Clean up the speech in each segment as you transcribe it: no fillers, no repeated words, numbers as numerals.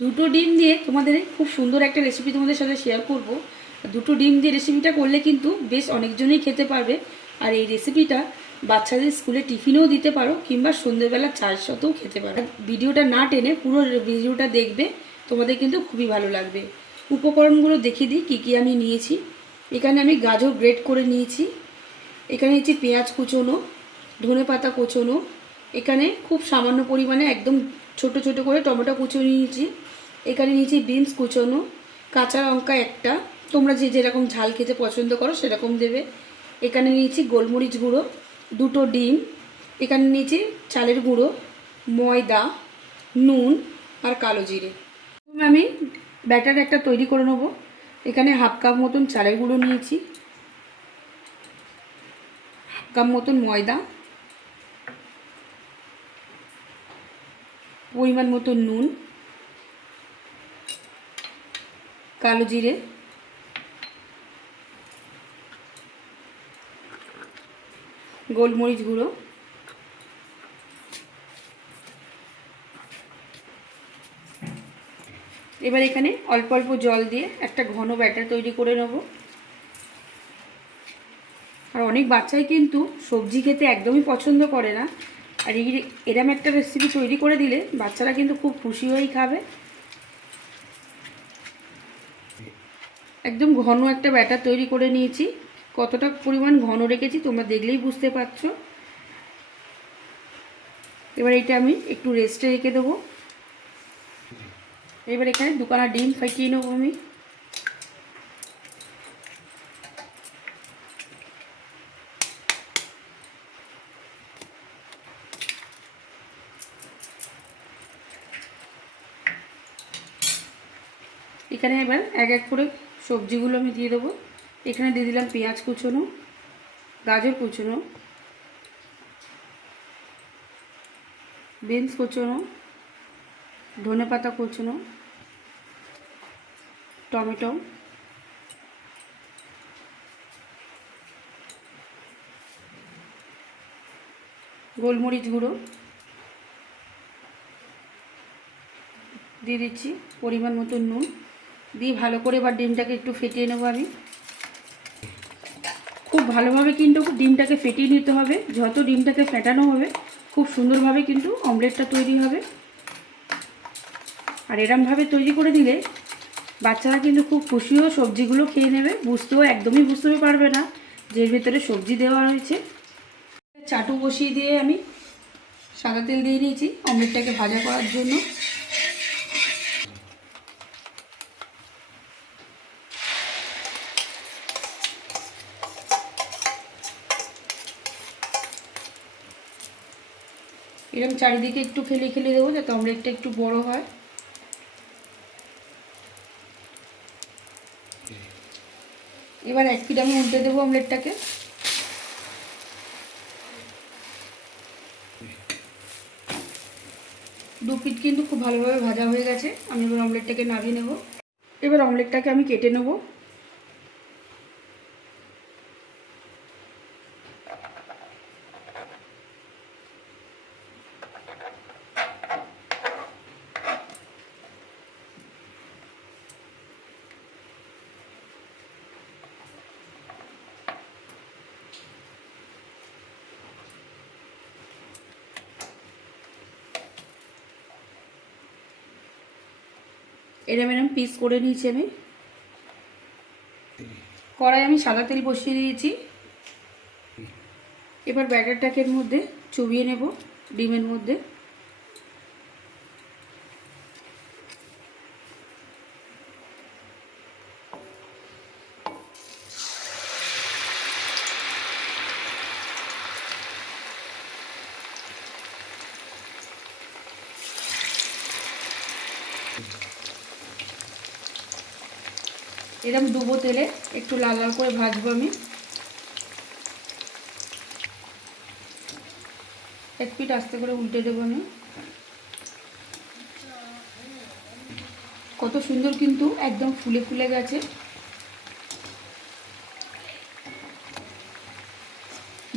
দুটো ডিম দিয়ে তোমাদের খুব সুন্দর একটা রেসিপি তোমাদের সাথে শেয়ার করব। দুটো ডিম দিয়ে রেসিপিটা করলে কিন্তু বেশ অনেকজনই খেতে পারবে। আর এই রেসিপিটা বাচ্চাদের স্কুলে টিফিনেও দিতে পারো কিংবা সন্ধ্যেবেলা চায়ের সাথেও খেতে পারো। ভিডিওটা না টেনে পুরো ভিডিওটা দেখবে, তোমাদের কিন্তু খুবই ভালো লাগবে। উপকরণগুলো দেখিয়ে দিই কী কী আমি নিয়েছি। এখানে আমি গাজর গ্রেট করে নিয়েছি, এখানে নিয়েছি পেঁয়াজ কুচোনো, ধনেপাতা কুচোনো, এখানে খুব সামান্য পরিমাণে একদম ছোট ছোট করে টমেটো কুচো নিয়েছি, এখানে নিয়েছি বিনস কুচোনো, কাঁচা লঙ্কা একটা, তোমরা যে যেরকম ঝাল খেতে পছন্দ করো সেরকম দেবে। এখানে নিয়েছি গোলমরিচ গুঁড়ো, দুটো ডিম, এখানে নিয়েছি চালের গুঁড়ো, ময়দা, নুন আর কালো জিরে। আমি ব্যাটার একটা তৈরি করে নেবো। এখানে হাফ কাপ মতন চালের গুঁড়ো নিয়েছি, হাফ কাপ মতন ময়দা, পরিমাণ মতো নুন, কালো জিরে, গোলমরিচ গুঁড়ো, এবার এখানে অল্প অল্প জল দিয়ে একটা ঘন ব্যাটার তৈরি করে নেব। আর অনেক বাচ্চাই কিন্তু সবজি খেতে একদমই পছন্দ করে না, আর এরম একটা রেসিপি তৈরি করে দিলে বাচ্চারা কিন্তু খুব খুশি হয়েই খাবে। একদম ঘন একটা ব্যাটার তৈরি করে নিয়েছি, কতটা পরিমাণ ঘন রেখেছি তোমরা দেখলেই বুঝতে পারছো। এবার এটা আমি একটু রেস্টে রেখে দেবো। এবার এখানে দুখানা ডিম ফাটিয়ে নেবো আমি। এখানে এবার এক এক করে সবজিগুলো আমি দিয়ে দেবো। এখানে দিয়ে দিলাম পেঁয়াজ কুচোনো, গাজর কুচোনো, বিনস কুচোনো, ধনেপাতা কুচোনো, টমেটো, গোলমরিচ গুঁড়ো দিয়ে দিচ্ছি, পরিমাণ মতো নুন দিয়ে ভালো করে এবার ডিমটাকে একটু ফেটিয়ে নেবো আমি। খুব ভালোভাবে কিন্তু ডিমটাকে ফেটিয়ে নিতে হবে, যত ডিমটাকে ফেটানো হবে খুব সুন্দরভাবে কিন্তু অমলেটটা তৈরি হবে। আর এরমভাবে তৈরি করে দিলে বাচ্চারা কিন্তু খুব খুশিও সবজিগুলো খেয়ে নেবে, বুঝতেও একদমই বুঝতে পারবে না যে এর ভেতরে সবজি দেওয়া হয়েছে। চাটু বসিয়ে দিয়ে আমি সাদা তেল দিয়ে নিয়েছি অমলেটটাকে ভাজা করার জন্য। এরকম চারিদিকে একটু খেলে খেলে দেবো যাতে অমলেটটা একটু বড় হয়। এবার এক পিঠ আমি উল্টে দেবো অমলেটটাকে। দু পিঠ কিন্তু খুব ভালোভাবে ভাজা হয়ে গেছে, আমি এবার অমলেটটাকে নামিয়ে নেব। এবার অমলেটটাকে আমি কেটে নেব। এরম এরম পিস করে নিয়েছি আমি। কড়াই আমি সাদা তেল বসিয়ে দিয়েছি। এবার ব্যাটারটাকে এর মধ্যে চুবিয়ে নেব ডিমের মধ্যে। এরকম ডুবো তেলে একটু লাল লাল করে ভাজবো আমি। এক পিঠ আস্তে করে উল্টে দেবো আমি। কত সুন্দর কিন্তু একদম ফুলে ফুলে গেছে।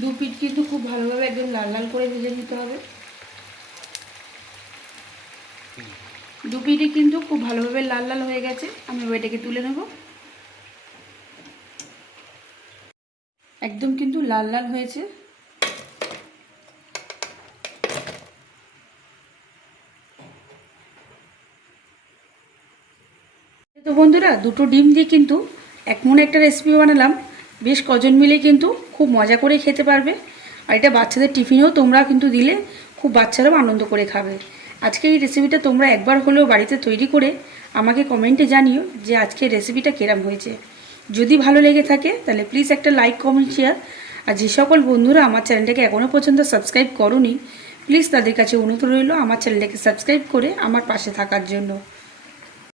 দু পিঠ কিন্তু খুব ভালোভাবে একদম লাল লাল করে ভেজে নিতে হবে। দু পিঠই কিন্তু খুব ভালোভাবে লাল লাল হয়ে গেছে। আমি এটাকে তুলে নেব। একদম কিন্তু লাল লাল হয়েছে। তো বন্ধুরা, দুটো ডিম দিয়ে কিন্তু এমন একটা রেসিপি বানালাম, বেশ কজন মিলে কিন্তু খুব মজা করে খেতে পারবে। আর এটা বাচ্চাদের টিফিনেও তোমরা কিন্তু দিলে খুব বাচ্চারাও আনন্দ করে খাবে। আজকে এই রেসিপিটা তোমরা একবার হলেও বাড়িতে তৈরি করে আমাকে কমেন্টে জানিও যে আজকের রেসিপিটা কেরাম হয়েছে। যদি ভালো লেগে থাকে তাহলে প্লিজ একটা লাইক, কমেন্ট, শেয়ার। আর যে সকল বন্ধুরা আমার চ্যানেলটাকে এখনও পর্যন্ত সাবস্ক্রাইব করোনি, প্লিজ তাদের কাছে অনুরোধ রইল আমার চ্যানেলটাকে সাবস্ক্রাইব করে আমার পাশে থাকার জন্য।